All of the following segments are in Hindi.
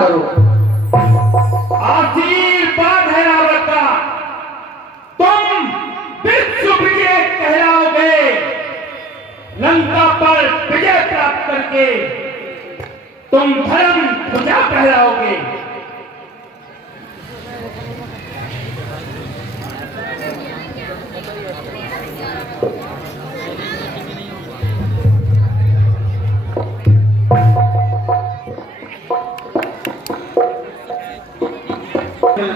करो। आशीर्वाद है रावण का, तुम विश्व विजय कहलाओगे। लंका पर विजय प्राप्त करके तुम धर्म ध्वजा कहलाओगे।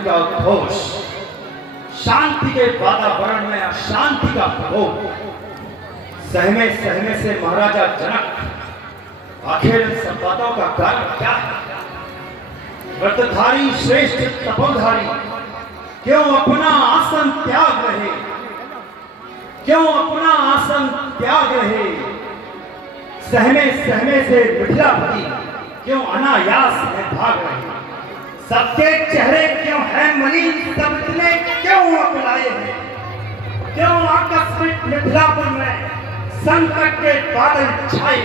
का उद्घोष, शांति के वातावरण में अशांति का प्रकोप, सहमे सहमे से महाराजा जनक आखिर इन सब बातों का कारण क्या है? व्रतधारी श्रेष्ठ तपोधारी क्यों अपना आसन त्याग रहे? क्यों अपना आसन त्याग रहे? सहमे सहमे से मिथिलापति क्यों अनायास में भाग रहे? सबके चेहरे क्यों हैं मलिन, सब इतने क्यों अपनाए हैं? क्यों आकस्मिक मिथिलापुर में संकट के बादल छाए?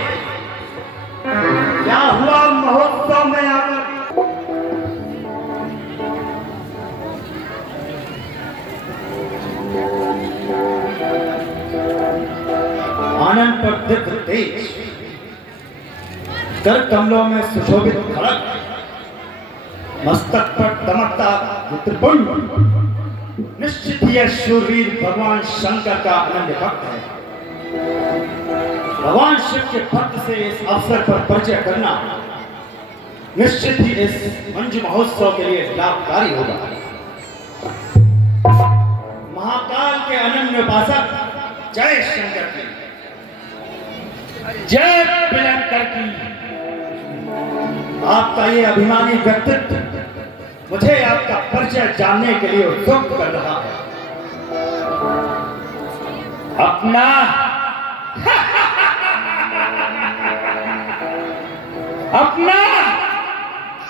क्या हुआ महोत्सव में आकर? आनंद पर दिव्य तेज, कर कमलों में सुशोभित खड़क, मस्तक पर दमकता त्रिपुंड, निश्चित ही शूरवीर भगवान शंकर का अनन्य भक्त है। भगवान शिव के भक्त से इस अवसर पर परिचय करना निश्चित ही इस मंजू महोत्सव के लिए लाभकारी होगा। महाकाल के अनन्य उपासक जय शंकर की, जय भयंकर की। आपका ये अभिमानी व्यक्तित्व मुझे आपका परिचय जानने के लिए उत्सुक कर रहा है। अपना अपना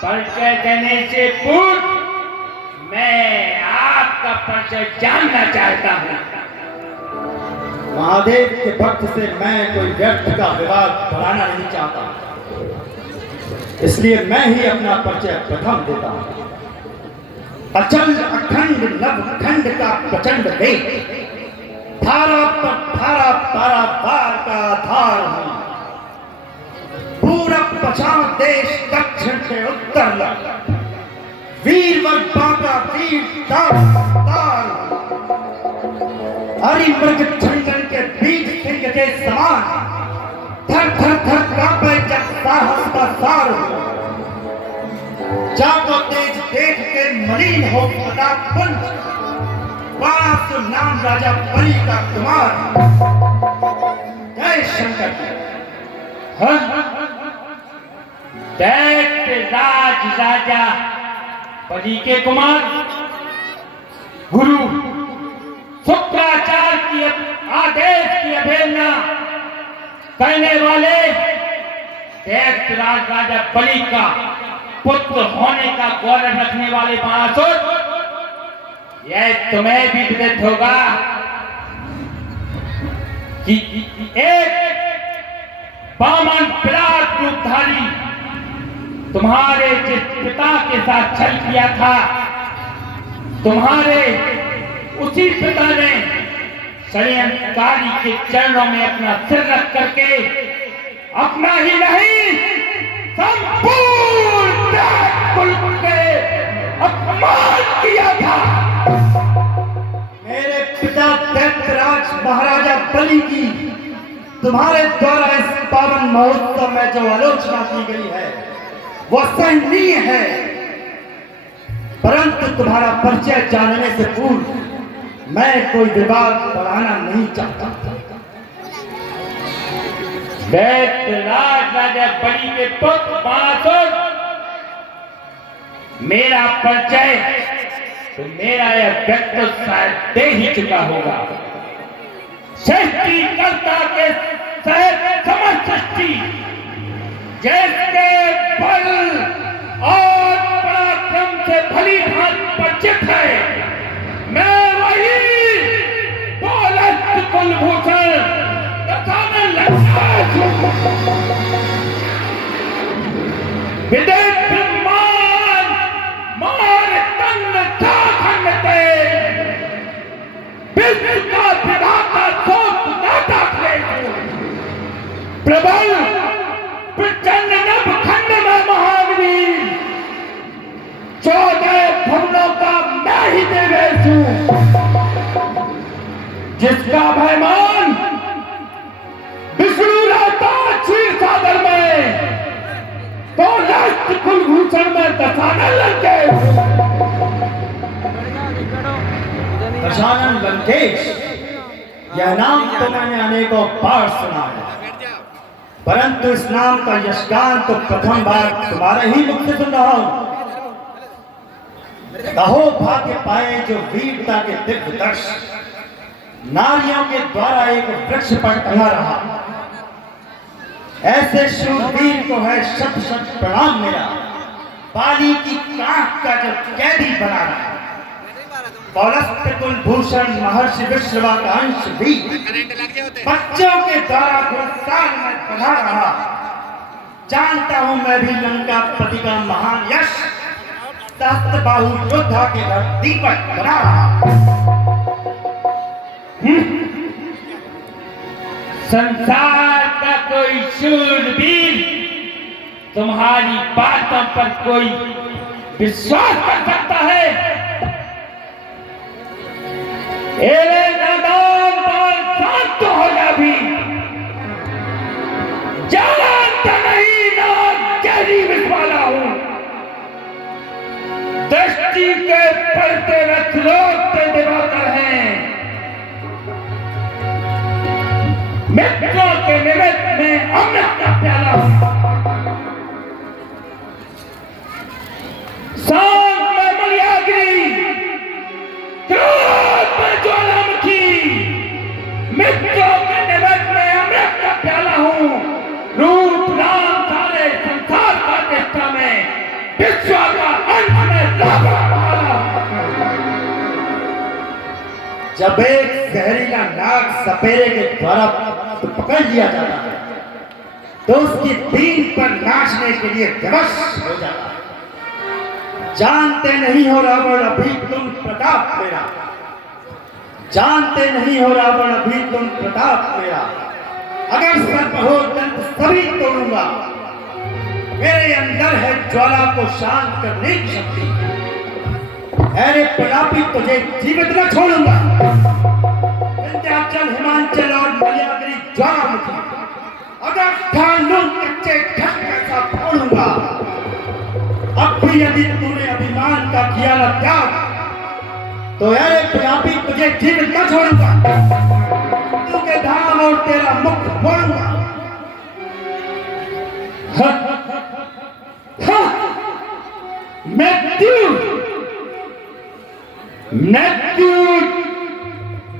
परिचय देने से पूर्व मैं आपका परिचय जानना चाहता हूं। महादेव के भक्त से मैं कोई व्यर्थ का विवाद बढ़ाना नहीं चाहता, इसलिए मैं ही अपना परिचय प्रथम देता हूं। अचल अखंड नवखंड का प्रचंड वेग, धारा पर धारा पारा पार का आधार हूं। पूरब पश्चिम देश दक्षिण से उत्तर तक वीरवर बांका वीर तार, हरि मृग छंदन के बीच सिंह के समान थर थर थर कांपे जब साहस का सार हो। जाको तेज देख के मलिन हो पता कुंज, वासु नाम राजा बलि का कुमार। जय शंकर। दैत्य राज राजा बलि के कुमार, गुरु शुक्राचार्य की आदेश की अवहेलना करने वाले दैत्य राज राजा बलि का पुत्र होने का गौरव रखने वाले बाणासुर, यह तुम्हें भी विदित होगा कि एक वामन विराट रूपधारी तुम्हारे जिस पिता के साथ छल किया था, तुम्हारे उसी पिता ने षड्यंत्रकारी के चरणों में अपना सिर रख करके अपना ही नहीं संपूर्ण कुल के अपमान किया था। मेरे पिता दैत्यराज महाराजा बलि की तुम्हारे द्वारा इस पावन महोत्सव में जो आलोचना की गई है वह सराहनीय है, परंतु तुम्हारा परिचय जानने से पूर्व मैं कोई विवाद बढ़ाना नहीं चाहता। दैत्यराज राजा बलि के पुत्र बाणासुर, मेरा परिचय तो मेरा यह व्यक्तित्व शायद दे ही चुका होगा। सृष्टिकर्ता के सहित समस्त सृष्टि जैसे बल और पराक्रम से भली भांति परिचित है, मैं वही दौलत कुलभूषण विदेश ब्रह्मांड तेज हूं, जिसका भयमान विष्णु रहता क्षीर सागर में, तो राष्ट्र कुलभूषण में दशानन लंकेश। दशानन लंकेश, यह नाम तो मैंने अनेकों बार सुना है, परंतु इस नाम का यशगान तो प्रथम बार तुम्हारे ही मुख से सुन रहा हूं। कहो भाग्य पाए जो वीरता के दिव्य दर्श, नारियों के द्वारा एक वृक्ष पर टंगा रहा। ऐसे शूरवीर को है शत शत प्रणाम मेरा, बाली की कांख का जो कैदी बना रहा। पौलस्त्य कुलभूषण महर्षि विश्रवा का अंश भी बच्चों के द्वारा गुणसाल में बना रहा। जानता हूं मैं भी लंकापति का महान यश, सहस्त्रबाहु योद्धा के घर दीपक बना रहा। संसार का कोई शूरवीर तुम्हारी बातों पर कोई विश्वास कर सकता है? नादान शांत हो जा भी, जानता नहीं ना गहरी विष वाला हूं। दृष्टि के पड़ते रथ रोकते दिवाकर हैं, मित्रों के निमित्त में अमृत का प्याला हूं। सांप में मलियागिरी, क्रोध में ज्वालामुखी, मित्रों के निमित्त में अमृत का प्याला हूं। रूप नाम सारे संसार का निष्ठा में, विश्व का अंत में रावण वाला। जब एक जहरीला नाग सपेरे के द्वारा पकड़ लिया जाता है, तो उसकी दीन पर नाचने के लिए विवश हो जाता है। जानते नहीं हो रावण अभी तुम प्रताप मेरा, जानते नहीं हो रावण अभी तुम प्रताप मेरा। अगर सर्प हो दंत सभी तोड़ूंगा, मेरे अंदर है ज्वाला को शांत करने की शक्ति। अरे प्रतापी तुझे जीवित न छोड़ूंगा। विंध्याचल, हिमांचल और मलयागिरी ज्वालामुखी अगर ठान लूं कच्चे ढक कैसा फोड़ूंगा। अब भी यदि तूने अभिमान का किया न त्याग, तो अरे प्रतापी तुझे जीवित न छोड़ूंगा। तू के धाम और तेरा मुख मोड़ूंगा। मृत्यु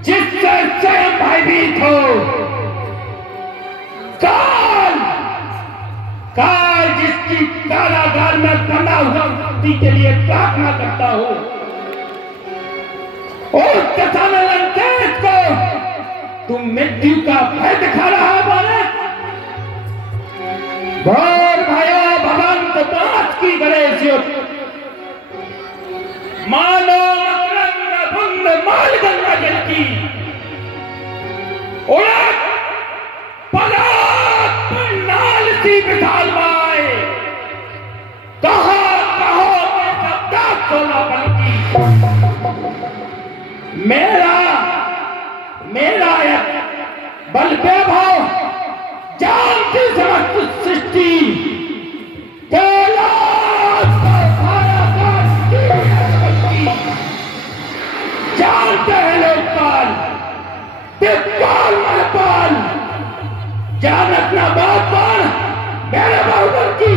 जिससे स्वयं भयभीत हो, काल काल जिसकी कारागार में बंधा हुआ मुक्ति के लिए प्रार्थना करता हो, और दशानन लंकेश को तुम मृत्यु का भय दिखा रहा है बालक। घोर भयो भवंत दास की गणेश युक्त, मानो मकरंद बुंद माल गंगा जल की उड़क पराग नाल सी विशाल माए। कहो कहो मैं सबका सोना बल्कि मेरा मेरा बल वैभव जानती समस्त सृष्टि, जानते हैं लोकपाल, तिरपाल महपाल, जानत ना बात पर मेरे बाहुबल की।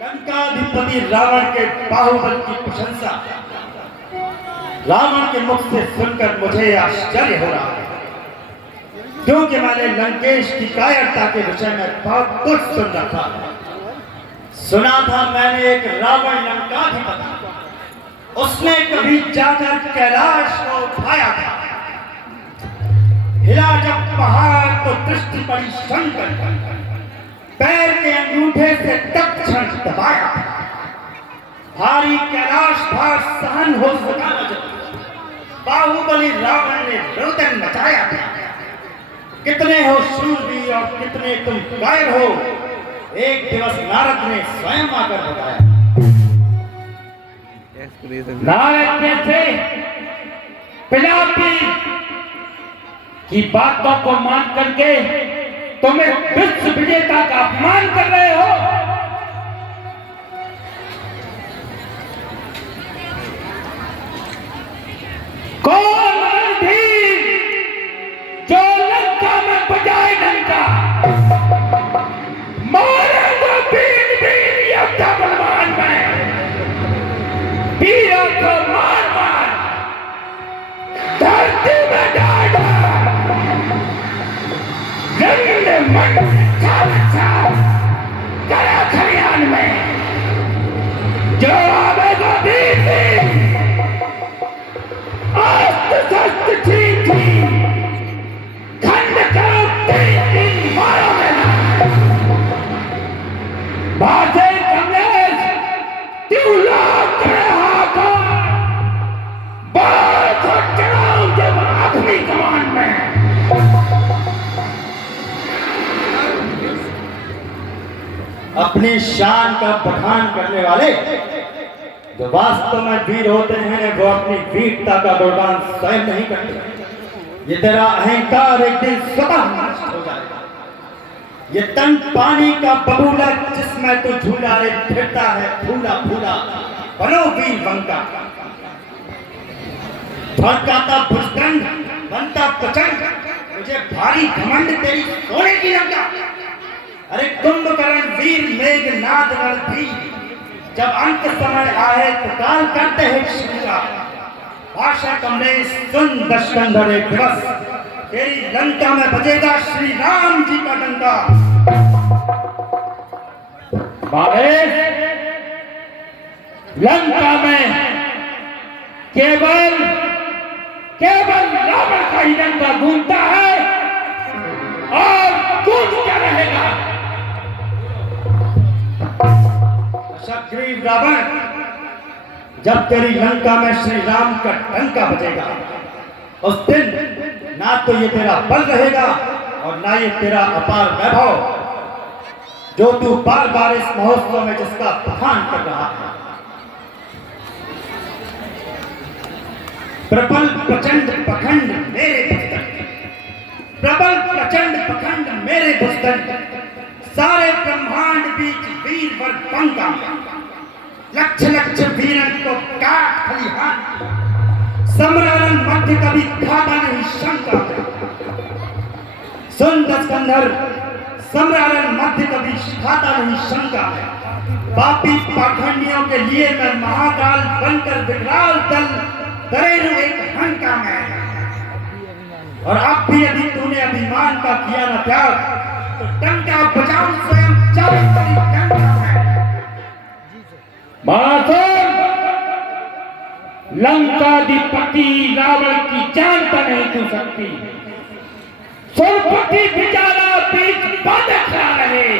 लंकाधिपति रावण के बाहुबल की प्रशंसा रावण के मुख से सुनकर मुझे आश्चर्य हो रहा है, क्योंकि मैंने लंकेश की कायरता के विषय में बहुत कुछ सुन रखा है। सुना था मैंने एक रावण लंकाधिपति, उसने कभी जाकर कैलाश को उठाया था। हिला जब पहाड़ तो दृष्टि पड़ी शंकर पर, पैर के अंगूठे से तत्क्षण दबाया था। भारी कैलाश भार सहन हो सका न जब बाहुबली रावण ने रोदन मचाया था। कितने हो शूरवीर और कितने तुम कायर हो, एक दिवस नारद ने स्वयं आकर बताया। नारद से पिलापी की बातों को मान करके तुम्हें विश्व विजेता का अपमान कर रहे हो। कौन रणधीर जो लंका में बजाए डंका, मारेगा बीन बीन योद्धा बलवान में, वीरों को मार मार धरती में डाल डाल, रंगीले मन छाव छाव करा खलियान में, जो आवेगा बीन बीन आस्त सस्त थी खंड करो तीन मारो मेरा बाजे कमलेश त्यूला करहा को बाल को चढ़ाओ जब आखिरी कमान में। अपनी शान का बखान करने वाले जो वास्तव में वीर होते हैं वो अपनी वीरता का गुणगान स्वयं नहीं करते। ये तेरा अहंकार एक दिन स्वतः नष्ट हो जाएगा। ये तन पानी का बबूला जिसमें तू झूला रे फिरता है फूला फूला, बनो वीर बंका। भड़काता भुजदंड बनता प्रचंड, मुझे भारी घमंड तेरी सोने की लंका। अरे कुंभकर्ण वीर मेघनाद रणधीर, जब अंत समय आए तो काल करते हैं शिका। भाषा कमलेश सुन दशकंधर एक दिवस, तेरी लंका में बजेगा श्री राम जी का डंका। लंका में केवल रावण का ही डंका गूंजता है और गूंज क्या रहेगा। ग्रीव रावण, जब तेरी लंका में श्री राम का डंका बजेगा उस दिन ना तो ये तेरा बल रहेगा और ना ये तेरा अपार वैभव जो तू बार बार इस महोत्सव में जिसका बखान कर रहा है। प्रबल प्रचंड पखंड मेरे भुजदंड, प्रबल प्रचंड पखंड मेरे भुजदंड, सारे ब्रह्मांड बीच वीर वर बंका, लक्ष लक्ष वीरन को काट खलिहान, सम्रारण मध्य कभी खाता नहीं शंका। सुन दशकंधर, सम्रारण मध्य कभी खाता नहीं शंका। पापी पाखंडियों के लिए मैं महाकाल बनकर विकराल दल घरेलू एक हंका में। और अब भी यदि तूने अभिमान का किया न त्याग तो डंका बजाओ स्वयं चारों तरफ डंका में। लंकाधिपति रावण की जान तो नहीं तू सकती। सुरपति बिचारा बीच बाधे खड़ा रहे,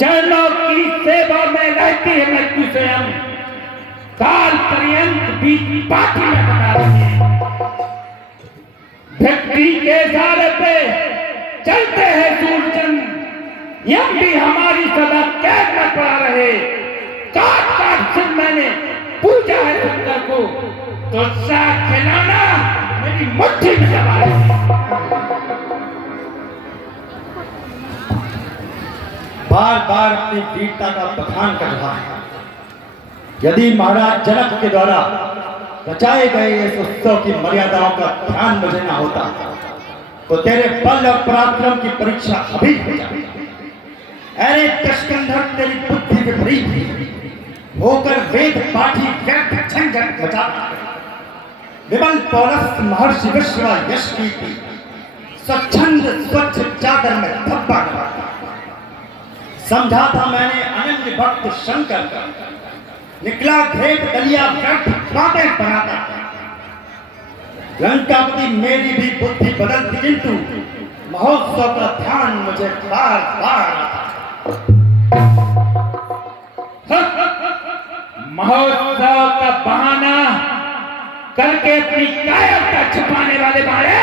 चरणों की सेवा में रहती है मैं तू स्वयं, काल पर्यंत बीच पाठी में बना रही है। भक्ति के सहारे पे चलते हैं सूरचंद, यम भी हमारी सदा कैद में पड़ा रहे। काट काट सिर मैंने पूजा है शंकर को, तो साथ खिलाना मेरी मुट्ठी में दबा है। बार बार अपनी वीरता का बखान कर रहा है। यदि महाराज जनक के द्वारा रचाए गए इस उत्सव की मर्यादाओं का ध्यान मुझे न होता तो तेरे बल और पराक्रम की परीक्षा अभी हो जाती। अरे दशकंधर, तेरी बुद्धि विपरीत थी होकर वेद पाठी व्यर्थ झंझट मचाता। विमल पौलस महर्षि विश्व यश की थी, स्वच्छंद स्वच्छ चादर में धब्बा लगाता। समझा था मैंने अनन्य भक्त शंकर का, निकला घेट दलिया व्यर्थ बातें बनाता। लंकापति मेरी भी बुद्धि बदलती किंतु महोत्सव का ध्यान मुझे बार बार आता। महोत्सव का बहाना करके अपनी कायरता छुपाने वाले बारे,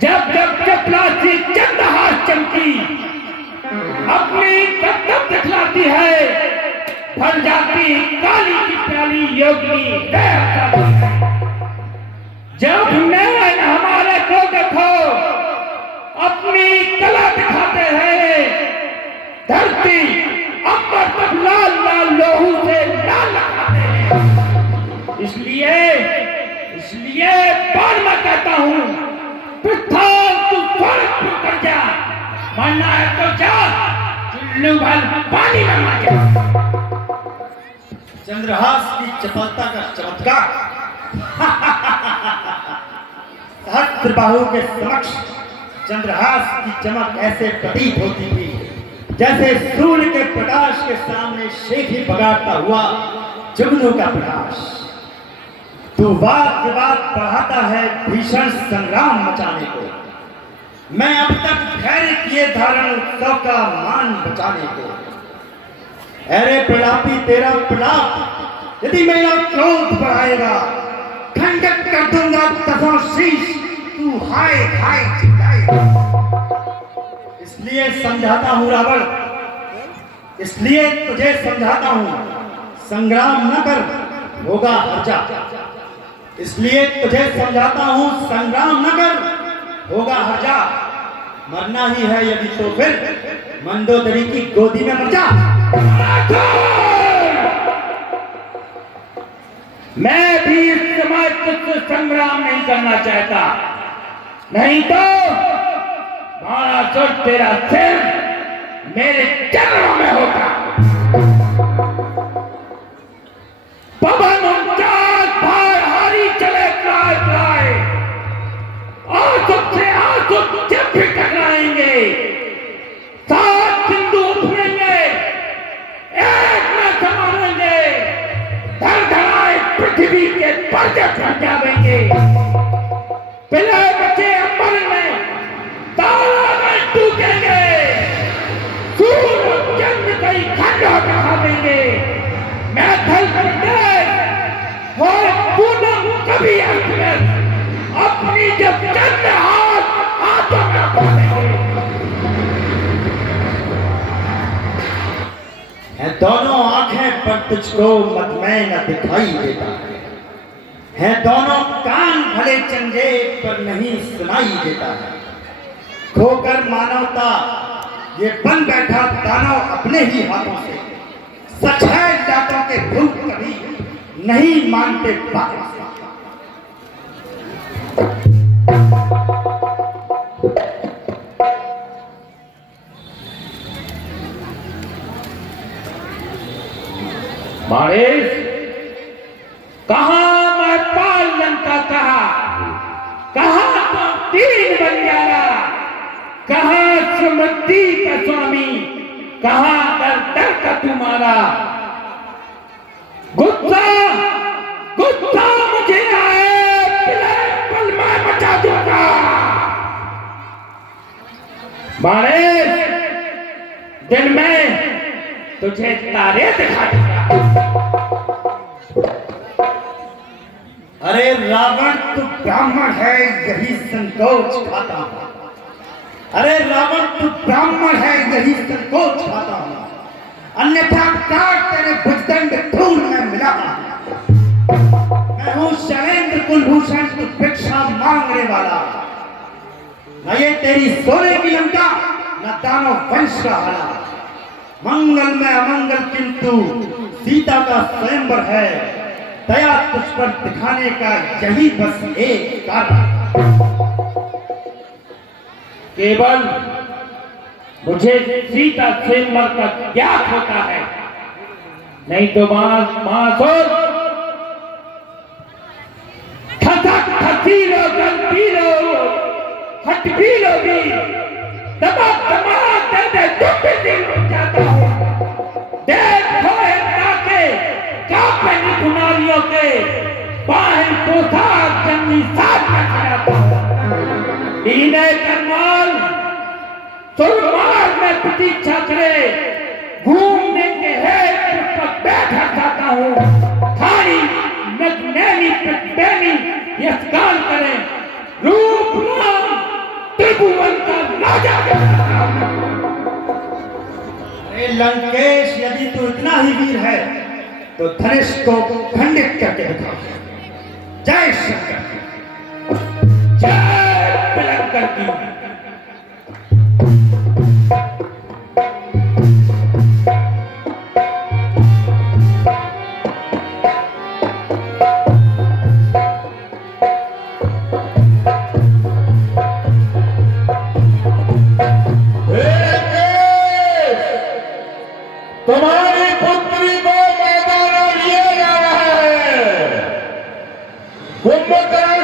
जब जब चपलासी चंद्रहास चमकी अपनी कर्तव्य दिखलाती है, भर जाती काली की प्याली योगिनी जब नैन हमारे को देखो अपनी कला दिखाते हैं, धरती अंबर पर लाल लाल लोहू से लाल लगाते हैं। इसलिए बार मैं कहता हूं, पृथ्वी तू स्वर्ग कर जा, मरना है तो जा, चुल्लू भर पानी में मर जा। चंद्रहास की चपलता का चमत्कार सहस्त्रबाहु के समक्ष चंद्रहास की चमक ऐसे प्रतीत होती थी जैसे सूर्य के प्रकाश के सामने शेखी बगाड़ता हुआ जुगनू का प्रकाश। तू वाद विवाद बढ़ाता है भीषण संग्राम मचाने को, मैं अब तक धैर्य किए धारण उत्सव का मान बचाने को। अरे प्रलापी तेरा प्रलाप यदि मेरा क्रोध बढ़ाएगा, खंडक कर दूंगा तथा शीश तू हाय हाय चिल्लाएगा। इसलिए समझाता हूं रावण, इसलिए तुझे समझाता हूं, संग्राम न कर होगा हर्जा। इसलिए तुझे समझाता हूं, संग्राम न कर होगा हर्जा। मरना ही है यदि तो फिर मंदोदरी की गोदी में मर जा। मैं भी इस समय तुझसे संग्राम नहीं करना चाहता, नहीं तो महाराज तेरा सिर मेरे चरणों में होगा। पवन उनचास भाई हारी चले प्राय प्राय, आंसू से आंसू जब भी टकराएंगे, सात सिंधु उठेंगे, एक न संभालेंगे, धड़धड़ाए पृथ्वी के पर्दे फट जाएंगे। पिले बचे अंबर में तारा में टूटेंगे, सूर्य चंद्र कई खंडों में खावेंगे। मैं थल प्रदेश और पूनम कभी अंत में अपनी जब चंद्र हाथों में पालेंगे। है दोनों आंखें पर तुझको मतमय न दिखाई देता है, दोनों कान भले चंगे पर नहीं सुनाई देता है। खोकर मानवता ये बन बैठा दानव अपने ही हाथों से, सच है जातों के भूख कभी नहीं मानते बात। महाराज कहां मैं पाल लंका कहां तो तीन बंजारा, कहां समृद्धि का स्वामी, कहां दर दर का तुम्हारा। गुस्सा गुस्सा मुझे आए, पल मैं मचा दूंगा। महाराज दिन में तुझे तारे दिखा दूंगा। अरे रावण तू ब्राह्मण है यही संकोच खाता हूं। अरे रावण तू ब्राह्मण है यही संकोच खाता हूं, अन्यथा काट तेरे भुजदंड धूल में मिलाता हूं। मैं हूं शैलेंद्र कुलभूषण तू भिक्षा मांगने वाला, न ये तेरी सोने की लंका न दानव वंश का हला। मंगल में अमंगल किंतु सीता का स्वयंवर है, दया तुझ पर दिखाने का यही बस एक कारण। केवल मुझे सीता स्वयंवर का ज्ञात होता है, नहीं तो महासुर खसक खसीलो गलबीलो हट भी लो भी दबा दबा दे तुम भी दिल उठ जाता हूँ। देखो ताके कापे निपुणारियों के बाहर पोशाक जंगी साथ में खड़ा हूँ। इन्हें करनाल सुरमार में प्रतीक्षा करे, घूमने के हेतु पर बैठा जाता हूँ। थारी नैनी प्रेमी यह गान करें, रूप नाम त्रिभुवन का राजा। ए लंकेश, यदि तू इतना ही वीर है तो धनुष को खंडित करके दिखा। जय शंकर की। जय पिलंकर की। तुम्हारी पुत्री को मैदान लिया जा रहा है। कुंभकर्ण